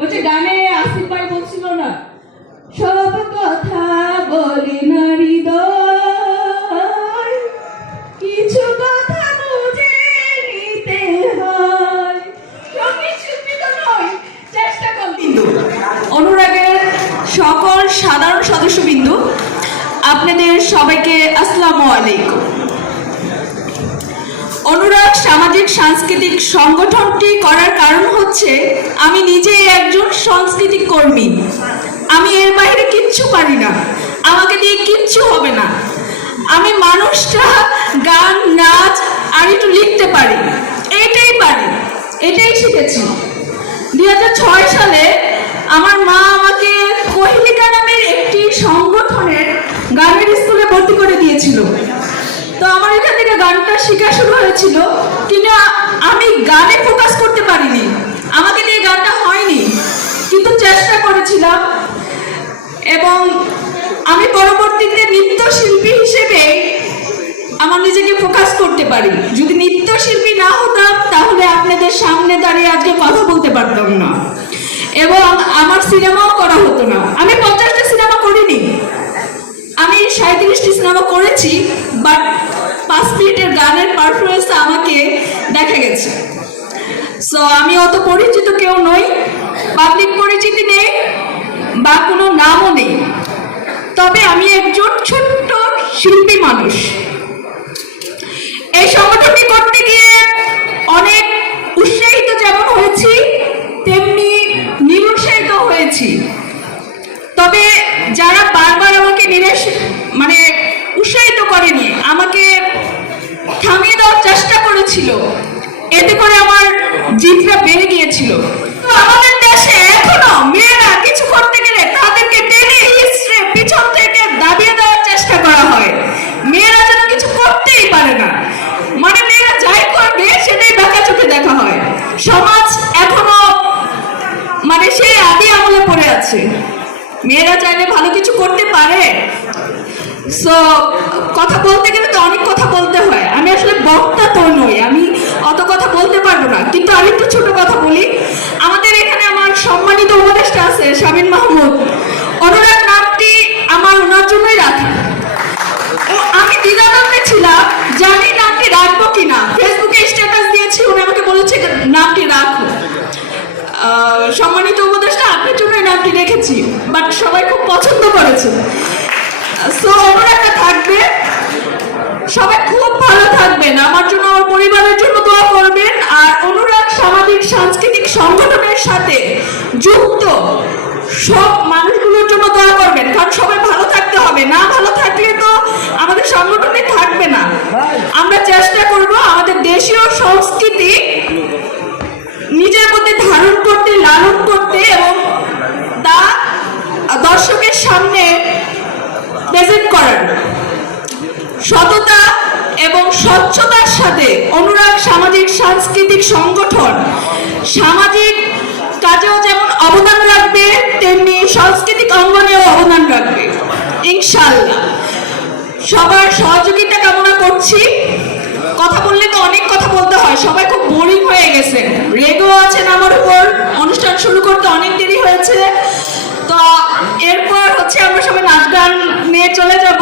ওই যে গানে আসিফ ভাই বলছিল না, সব কথা বলি না হৃদয়, কিছু কথা বুঝে নিতে হয়। সঙ্গীত শিল্পী তো নয়, চেষ্টা কর। অনুরাগের সকল সাধারণ সদস্যবৃন্দ, আপনাদের সবাইকে আসসালামু আলাইকুম। অনুরাগ সামাজিক সাংস্কৃতিক সংগঠনটি করার কারণ হচ্ছে আমি নিজেই একজন সাংস্কৃতিক কর্মী। আমি এর বাইরে কিচ্ছু পারি না, আমাকে দিয়ে কিচ্ছু হবে না। আমি মানুষটা গান, নাচ আর একটু লিখতে পারি, এইটাই পারি, এটাই শিখেছি। 2006 সালে আমার মা আমাকে কোহিলিকা নামের একটি সংগঠনের গানের স্কুলে ভর্তি করে দিয়েছিল। তো আমার এখান থেকে গানটা শেখা শুরু হয়েছিল, কিন্তু আমি গানে ফোকাস করতে পারিনি, আমাকে দিয়ে গানটা হয়নি, কিন্তু চেষ্টা করেছিলাম। এবং আমি পরবর্তীতে নৃত্যশিল্পী হিসেবে আমার নিজেকে ফোকাস করতে পারি। যদি নৃত্যশিল্পী না হতাম তাহলে আপনাদের সামনে দাঁড়িয়ে আজকে কথা বলতে পারতাম না, এবং আমার সিনেমাও করা হতো না। আমি 50টা সিনেমা করিনি, আমি 37টি সিনেমা করেছি, বাট 5 মিনিটের গানের পারফরমেন্স আমাকে দেখা গেছে। সো আমি অত পরিচিত কেউ নই, পাবলিক পরিচিতি নেই বা কোনো নামও নেই, তবে আমি একজন ছোট্ট শিল্পী মানুষ। এই সংগঠনটি করতে গিয়ে অনেক উৎসাহিত যেমন হয়েছি, তেমনি নিরুৎসাহিত হয়েছি। তবে যারা বারবার আমাকে উৎসাহিত করেনি, আমাকে থামিয়ে দেওয়ার চেষ্টা করেছিল, এতে করে আমার জিতটা বেড়ে গিয়েছিল। তো আমাদের দেশে এখনো মেয়েরা কিছু করতে গেলে তাদেরকে টেনে হিস্ট্রে পিছন থেকে দাবিয়ে দেওয়ার চেষ্টা করা হয়। মেয়েরা যেন কিছু করতেই পারে না, মেয়েরা যাই করবে সেটাই বাঁকা চোখে দেখা হয়। সমাজ এখনো সেই আদি আমলে পড়ে আছে। মেয়েরা চাইলে ভালো কিছু করতে পারে। সো কথা বলতে গেলে তো অনেক কথা বলতে হয়, আমি আসলে বক্তা তো নই, আমি অত কথা বলতে পারবো না। কিন্তু আরেকটু ছোট কথা বলি, আমাদের এখানে আমার সম্মানিত উপদেষ্টা আছে শামীম মাহমুদ, অনুরাগ নামটি আমার ওনার জন্যই রাখা। আমি দ্বিধাদ্বন্দ্বে ছিলাম, জানি নামটি রাখবো কিনা। ফেসবুকে স্ট্যাটাস দিয়েছি, উনি আমাকে বলেছে নামটি রাখো। সম্মানিত উপদেষ্টা, আপনার জন্য নামটি রেখেছি, বাট সবাই খুব পছন্দ করেছে। সো অনুরাগটা থাকবে, সবাই খুব ভালো থাকবেন, আমার জন্য, আমার পরিবারের জন্য দোয়া করবেন। আর অনুরাগ সামাজিক সাংস্কৃতিক সংগঠনের সাথে যুক্ত সব মানুষগুলোর জন্য দোয়া করবেন, কারণ সবাই ভালো থাকতে হবে, না ভালো থাকলে তো আমাদের সংগঠনে থাকবে না। আমরা চেষ্টা করব আমাদের দেশীয় সংস্কৃতি নিজের মধ্যে ধারণ করতে, লালন করতে এবং তা দর্শকের সামনে প্রেজেন্ট করার। সততা এবং স্বচ্ছতার সাথে অনুরাগ সামাজিক সাংস্কৃতিক সংগঠন সামাজিক কাজেও যেমন অবদান রাখবে, তেমনি সাংস্কৃতিক অঙ্গনেও অবদান রাখবে ইনশাআল্লাহ। সবার সহযোগিতা কামনা করছি। কথা বললে তো অনেক কথা বলতে হয়, সবাই খুব বোরিং হয়ে গেছে, রেগেও আছেন আমার উপর। অনুষ্ঠান শুরু করতে অনেক দেরি হয়েছে, তো এরপর আমরা সবাই নাচ গান নিয়ে চলে যাব।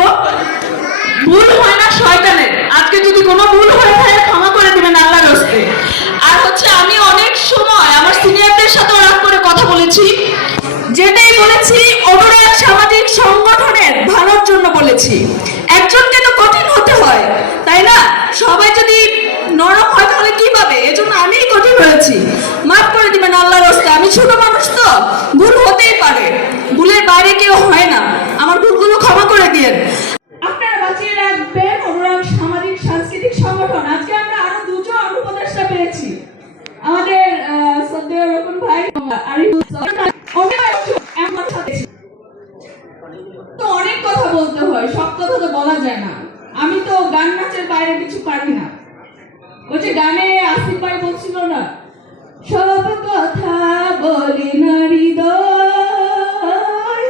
ভুল হয় না শয়তানের, আজকে যদি কোনো ভুল হয়ে থাকে ক্ষমা করে দিবেন আল্লাহর হস্তে। আর আমি অনেক সময় আমার সিনিয়রদের সাথেও রাগ করে কথা বলেছি, যেটাই বলেছি অনুরাগ সামাজিক সংগঠনের ভালোর জন্য বলেছি। একজনকে তো কঠিন হতে হয়, তাই না? সবাই যদি নরম হয় তাহলে কিভাবে? এজন্য আমিই কঠিন হয়েছি, মাফ করে দিবেন আল্লাহর হস্তে। আমি ছোট মানুষ তো, ভুল হতেই পারে, ভুলের বাইরে কেউ হয় না, আমার ভুলগুলো ক্ষমা করে দিয়েন। আপনারা বাঁচিয়ে রাখবেন অনুরাগ সামাজিক সাংস্কৃতিক সংগঠন। আজকে আমরা আরো 2 জন উপদেষ্টা পেয়েছি, আমাদের শ্রদ্ধেয় রকম ভাই তো অনেক কথা বলতে হয়, সব কথা তো বলা যায় না। আমি তো গান নাচের বাইরে কিছু পারি না। ওই যে গানে আসিফ ভাই বলছিল না, সব কথা বলি না হৃদয়,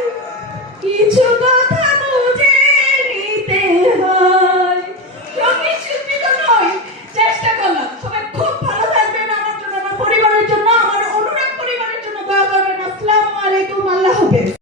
কিছু কথা বুঝে নিতে হয়। সঙ্গীত শিল্পী তো নয়, চেষ্টা করলাম। সবাই খুব ভালো থাকবেন, আমার জন্য, আমার পরিবারের জন্য, আমার অনুরাগ পরিবারের জন্য দোয়া করবেন। বেস্ট।